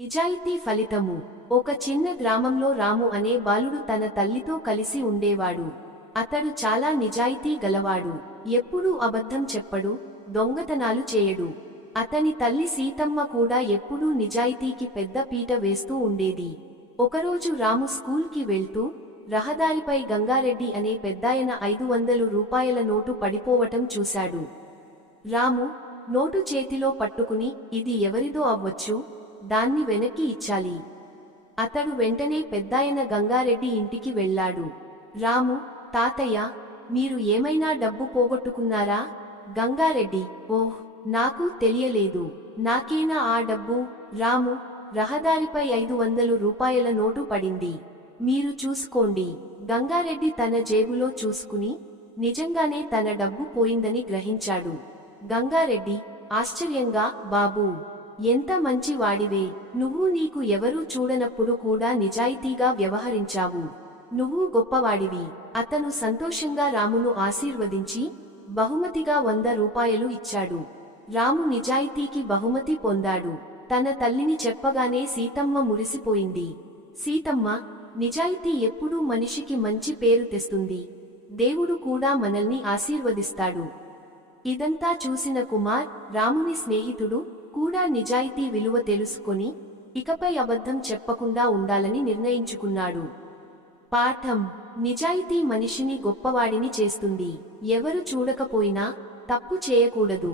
నిజాయితీ ఫలితము. ఒక చిన్న గ్రామంలో రాము అనే బాలుడు తన తల్లితో కలిసి ఉండేవాడు. అతడు చాలా నిజాయితీ గలవాడు. ఎప్పుడూ అబద్ధం చెప్పడు, దొంగతనాలు చేయడు. అతని తల్లి సీతమ్మ కూడా ఎప్పుడూ నిజాయితీకి పెద్ద పీట వేస్తూ ఉండేది. ఒకరోజు రాము స్కూల్కి వెళ్తూ రహదారిపై గంగారెడ్డి అనే పెద్దాయన 500 రూపాయల నోటు పడిపోవటం చూశాడు. రాము నోటు చేతిలో పట్టుకుని, ఇది ఎవరిదో అవ్వచ్చు, దాన్ని వెనక్కి ఇచ్చాలి. అతడు వెంటనే పెద్దాయన గంగారెడ్డి ఇంటికి వెళ్ళాడు. రాము, తాతయ్య, మీరు ఏమైనా డబ్బు పోగొట్టుకున్నారా? గంగారెడ్డి, ఓహ్, నాకు తెలియలేదు. నాకేనా ఆ డబ్బు? రాము, రహదారిపై 500 రూపాయల నోటు పడింది, మీరు చూసుకోండి. గంగారెడ్డి తన జేబులో చూసుకుని నిజంగానే తన డబ్బు పోయిందని గ్రహించాడు. గంగారెడ్డి ఆశ్చర్యంగా, బాబూ, ఎంత మంచి వాడివే నువ్వు, నీకు ఎవరూ చూడనప్పుడు కూడా నిజాయితీగా వ్యవహరించావు. నువ్వు గొప్పవాడివి. అతను సంతోషంగా రామును ఆశీర్వదించి బహుమతిగా 100 రూపాయలు ఇచ్చాడు. రాము నిజాయితీకి బహుమతి పొందాడు. తన తల్లిని చెప్పగానే సీతమ్మ మురిసిపోయింది. సీతమ్మ, నిజాయితీ ఎప్పుడూ మనిషికి మంచి పేరు తెస్తుంది. దేవుడు కూడా మనల్ని ఆశీర్వదిస్తాడు. ఇదంతా చూసిన కుమార్, రాముని స్నేహితుడు, కూడా నిజాయితీ విలువ తెలుసుకొని ఇకపై అబద్ధం చెప్పకుండా ఉండాలని నిర్ణయించుకున్నాడు. పాఠం: నిజాయితీ మనిషిని గొప్పవాడిని చేస్తుంది. ఎవరు చూడకపోయినా తప్పు చేయకూడదు.